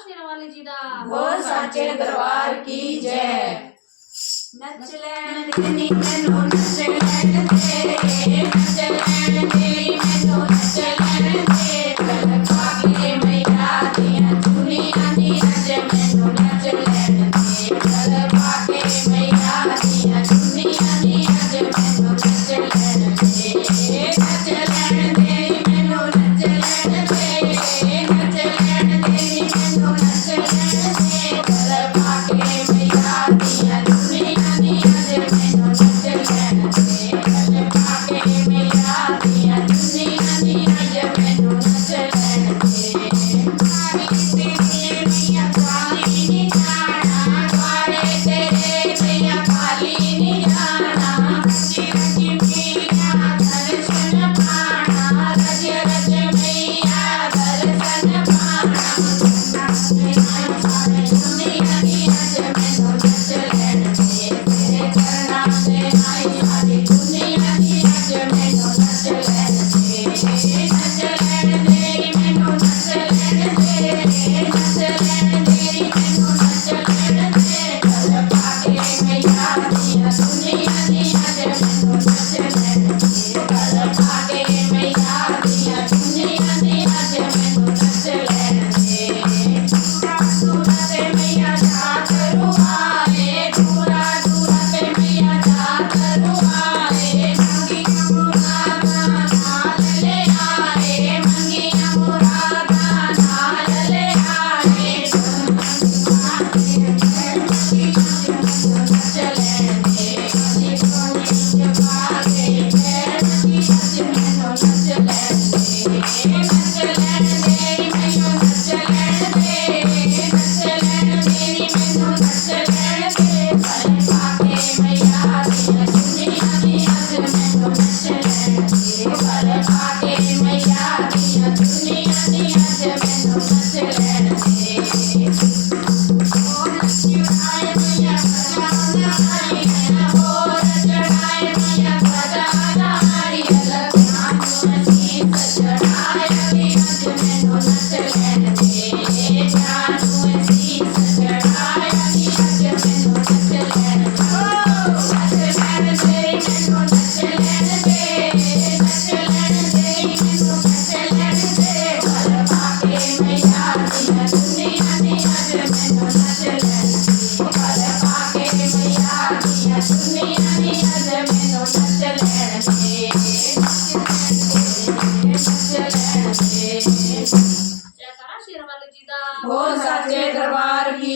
शेरवाली जी दा बोल साचे दरबार की जय। नच लैण देनी मैनू नच लैण दे, नच लैण देनी मैनू नच लैण दे। गल पाके मैया दियां चुनियां दी अज मैनू नच लैण दे। गल पाके मैया दियां चुनियां दी अज मैनू नच लैण दे। नच लैण देनी मैनू नच लैण दे, नच लैण देनी मैनू नच लैण दे। गल पाके मैया दियां चुनियां दी अज मैनू नच लैण दे। गल पाके मैया दियां चुनियां दी अज मैनू नच लैण दे। काली तेरे मैया काली नी जाना, काले तेरे मैया काली नी जाना। रज रज मैया दर्शन पाना, रज रज मैया दर्शन पाना। सारे दुनिया दी अज मैनू नच लैण दे। तेरे चरणां ते आई सारी दुनिया दी अज मैनू नच लैण दे। नच लैण दे मैनू नच लैण दे, नच लैण दे मैनू नच लैण दे। गल पाके मैया दियां दुनिया दी अज मैनू नच लैण दे। गल पाके मैया दियां दुनिया दी अज मैनू नच लैण दे। दूरा ते मैया जात रुआए, दूरा दूरा ते मैया जात रुआए। मंगियां मुरादां नाल ले आए, मंगियां मुरादां नाल ले आए। नच लैण दे गली गली च पाके भैण दी अज मैनू नच लैण दे। नच लैण दे मैनू नच लैण दे, नच लैण दे मैनू नच लैण दे। गल पाके मैया दियां चुनियां दी अज मैनू नच लैण दे। गल पाके मैया दियां चुनियां दी अज मैनू नच लैण दे। होर चढ़ाए मैया गजा नारी है, होर चढ़ाए मैया गजा नारी। लखना नूं सीस चढ़ाए दी अज मैनू नच लैण दे। जानू सीस चढ़ाए दी अज मैनू नच लैण दे। नच लैण दे मैनू नच लैण दे, नच लैण दे मैनू नच लैण दे। गल पाके मैया दियां दुनिया दी अज मैनू नच लैण दे। गल पाके मैया दियां दुनिया दी अज मैनू नच लैण दे। नच लैण दे। जयकारा शेरवाली जी दा बोल साचे दरबार की